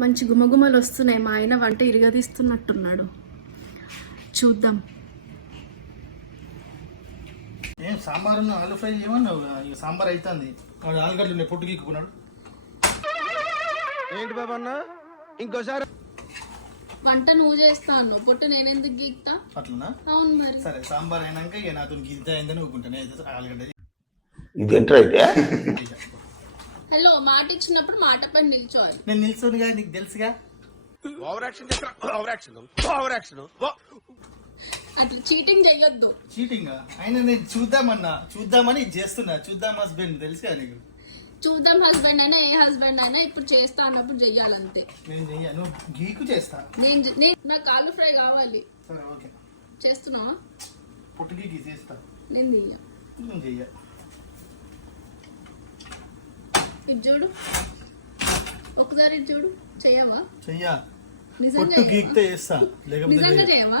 మంచి గుమగుమలు వస్తున్నాయి. మా ఆయన వంట ఇరగదీస్తున్నట్టున్నాడు, చూద్దాం. ఏం సాంబార్ ఆలు ఫ్రై ఏమన్నావు? సాంబార్ అవుతుంది. వాడు ఆలుగడ్డలు పొట్టు గీక్కున్నాడు. ఏంటి బాబా అన్న ఇంకోసారి వంట నువ్వు చేస్తా అన్నావు, పొట్టు నేనెందుకు గీక్తా? అట్లనా? అవును మరి. సరే సాంబార్ అయినాక ఇక నాతో గీత అయిందని ఊరుకుంటాను. ఆలుగడ్డ హలో, మాట ఇచ్చినప్పుడు మాట పైన నిల్చోవాలి. నేను నిల్చోనుగా, నీకు తెలుసుగా. అట్లా చీటింగ్ చెయ్యొద్దు. చీటింగ్ అయినా నేను చూద్దామని ఇది చేస్తున్నా. చూద్దాం హస్బెండ్ తెలుసుగా నీకు. చూద్దాం హస్బెండ్ అయినా ఏ హస్బెండ్ అయినా ఇప్పుడు చేస్తా అన్నప్పుడు చెయ్యాలంతే. నేను చెయ్యను, నువ్వు గీకు చేస్తా. నాకు ఆలు ఫ్రై కావాలి. సరే ఓకే. చేస్తున్నావా? పొట్టు గీకి చేస్తా. నేను చెయ్య. నేను చెయ్య. ఇది చూడు, ఒకసారి ఇది చూడు. చెయ్యవా? చెయ్యా. నిజంగా పొట్టు గీకితే చేస్తా, లేకపోతే నిజంగా చెయ్యవా?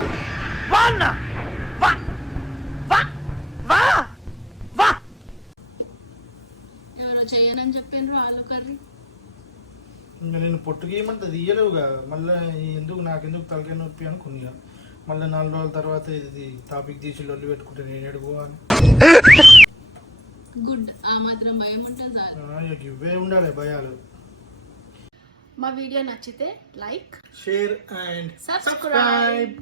ఎవరో చెయ్యనని చెప్పిండ్రు ఆలు కర్రీ. నేను పొట్టు గీయమంటే అది ఇయ్యలేవుగా. మళ్ళీ నాకెందుకు తలకాయ నొప్పి అనుకున్నా. మళ్ళీ 4 రోజుల తర్వాత ఇది టాపిక్ తీసి లొల్లి పెట్టుకుంటే నేను ఎడుకోవాలి. గుడ్, ఆ మాత్రం భయం ఉంటే చాలు. ఇవే ఉండాలి భయాలు. మా వీడియో నచ్చితే లైక్, షేర్ అండ్ సబ్స్క్రైబ్.